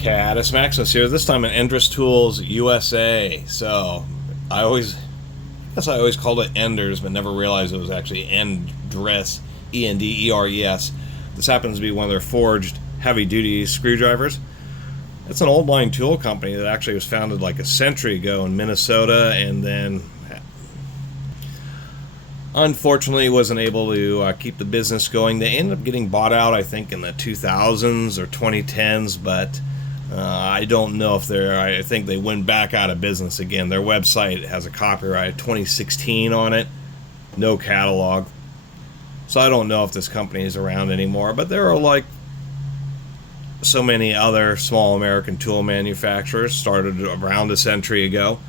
Catus Maximus here, this time at Enderes Tools USA. So, I always called it Enderes, but never realized it was actually Enderes, E-N-D-E-R-E-S. This happens to be one of their forged heavy-duty screwdrivers. It's an old line tool company that actually was founded like a century ago in Minnesota, and then unfortunately wasn't able to keep the business going. They ended up getting bought out, I think, in the 2000s or 2010s, but I don't know if I think they went back out of business again. Their website has a copyright 2016 on it, no catalog. So I don't know if this company is around anymore, but there are like so many other small American tool manufacturers, started around a century ago,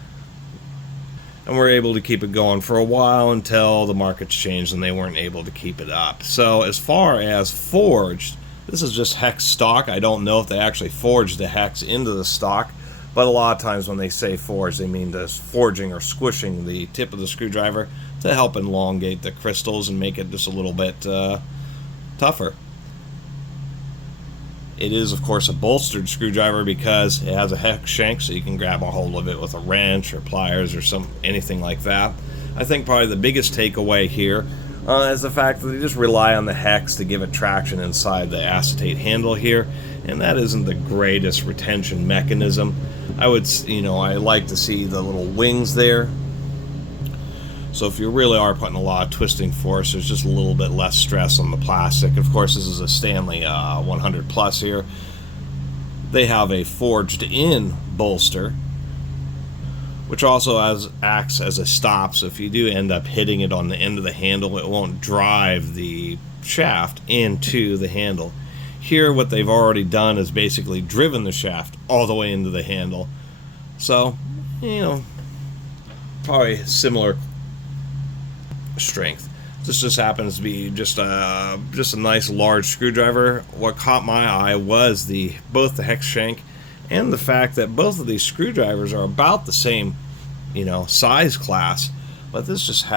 and were able to keep it going for a while until the markets changed and they weren't able to keep it up. So as far as forged, this is just hex stock. I don't know if they actually forged the hex into the stock, but a lot of times when they say forged, they mean just forging or squishing the tip of the screwdriver to help elongate the crystals and make it just a little bit tougher. It is, of course, a bolstered screwdriver because it has a hex shank, so you can grab a hold of it with a wrench or pliers or anything like that. I think probably the biggest takeaway here is the fact that they just rely on the hex to give it traction inside the acetate handle here, and that isn't the greatest retention mechanism. I like to see the little wings there. So if you really are putting a lot of twisting force, there's just a little bit less stress on the plastic. Of course, this is a Stanley 100 Plus here. They have a forged-in bolster, which also acts as a stop, so if you do end up hitting it on the end of the handle, it won't drive the shaft into the handle. Here, what they've already done is basically driven the shaft all the way into the handle. So, probably similar strength. This just happens to be just a nice large screwdriver. What caught my eye was both the hex shank and the fact that both of these screwdrivers are about the same, size class, but this just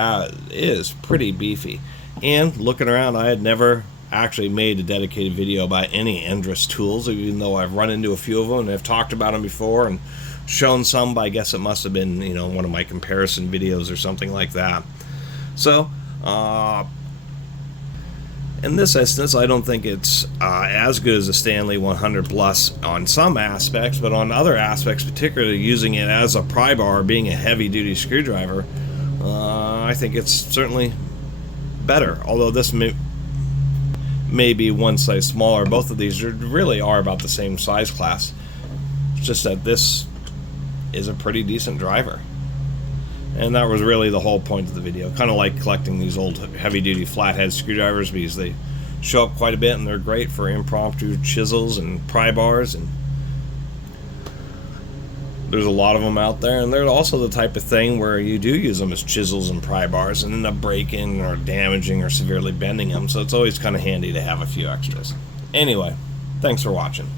is pretty beefy. And looking around, I had never actually made a dedicated video about any Enderes tools, even though I've run into a few of them and I've talked about them before and shown some, but I guess it must have been, one of my comparison videos or something like that. So, in this instance, I don't think it's as good as a Stanley 100 Plus on some aspects, but on other aspects, particularly using it as a pry bar, being a heavy-duty screwdriver, I think it's certainly better. Although this may be one size smaller, both of these really are about the same size class. It's just that this is a pretty decent driver. And that was really the whole point of the video. Kind of like collecting these old heavy-duty flathead screwdrivers because they show up quite a bit and they're great for impromptu chisels and pry bars. And there's a lot of them out there, and they're also the type of thing where you do use them as chisels and pry bars and end up breaking or damaging or severely bending them. So it's always kind of handy to have a few extras. Anyway, thanks for watching.